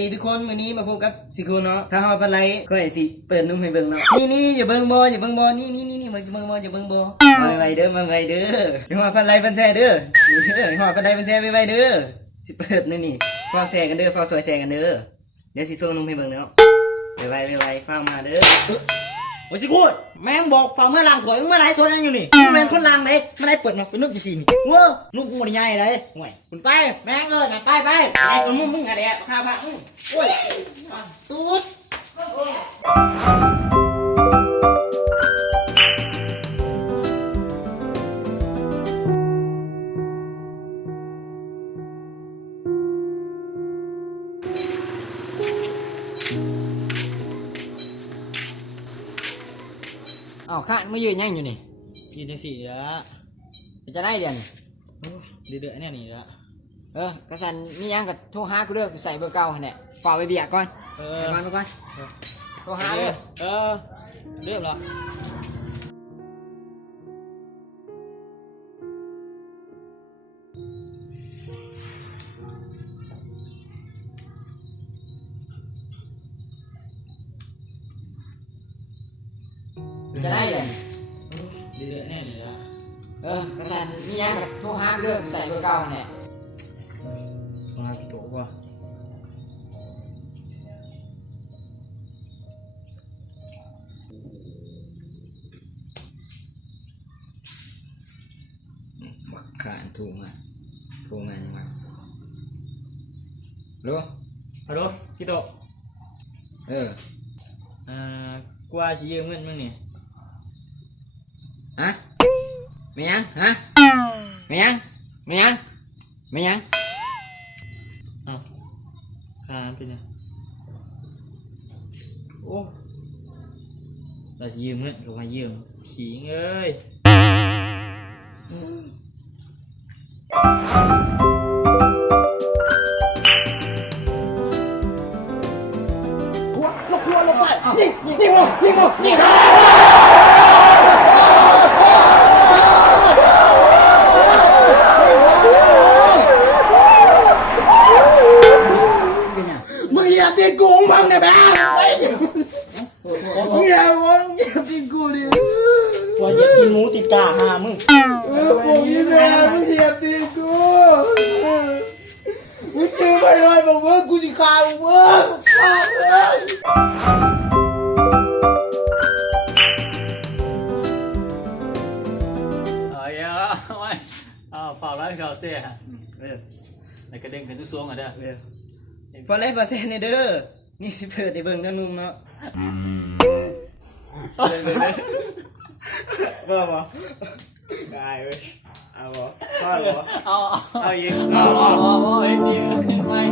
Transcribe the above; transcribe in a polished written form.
ดีทุกคนวันนี้มาพบกับสิคูเนาะถ้าเขาเป็นไรก็ไอ้สิเปิดนุ่มให้เบิ่งเนาะนี่อย่าเบิ่งบออย่าเบิ่งบอนี่มาเบิ่งบออย่าเบิ่งบอมาไวเด้อมาไวเด้ออย่าหัวพันไรพันแซ่เด้อนี่เด้อหัวพันไรพันแซ่ไวเด้อสิเปิดนี่ฟอแซ่กันเด้อฟอซอยแซ่กันเด้อเดี๋ยวสิโซ่นุ่มให้เบิ่งเนาะไวฟังมาเด้อโอ้ยสิกูแม่งบอกฟังเมื่อลางถอยเมื่อไรโซนนั่นอยู่นี่มึงเป็นคนลางเลยไม่ได้เปิดมาเป็นนุ่มจีซีนี่ว้านุ่มกูมันใหญ่เลยห่วยคุณไปแม่งไปไอ้คนมึงอะไรอ่ะข้าวผัดโอ้ยตูดอ้าวข้าไม่ยืนยังอยู่นี่ยืนในสี่แล้วจะได้เดี๋ยวนี้เดือดเนี่ยนี่แล้วกระสันนี่ยังกับโทรหากูเด้อใส่เบอร์เก่าเนี่ยฝ่าไปเบียก่อนไปก่อนโทรหาเลยเริ่มแล้วจะได้เลยเดือดแน่เลยละกระสันนี่ยังกับโทรหาเรื่องใส่เบอร์เก่าเนี่ยมากี่ตัววะบักขานถูกมารู้ฮัลโหลกี่ตัวกว่าสิยืมเงินมึงนี่ฮะไม่ยังฮะไม่ยังอ้าวข้าเป็นไงโอ้เราสิยืมเงินก็มายืมผีเอ้ยลกใส่ยิงมึงอย่าตีกูมึงเนี่ยแม่มึงอย่าตีกูดิว่าอย่าตีหมูติดกาหามึงผมยิ้มแม่มึงอย่าตีกูมึงเจอไปเลยบอกว่ากูจะฆ่ามึงฆ่าเลยฝ่าร้านเขาเสียในกระเด้งขึ้นทุกช่วงอ่ะเด้อพอไรพอเซ่เด้อนี่สิเปิดในเบิ่งนั่นนุ่มเนาะเบิ่งบ่ได้เว้ยเอาบ่พอบ่เอาอีกเอาอีกไม่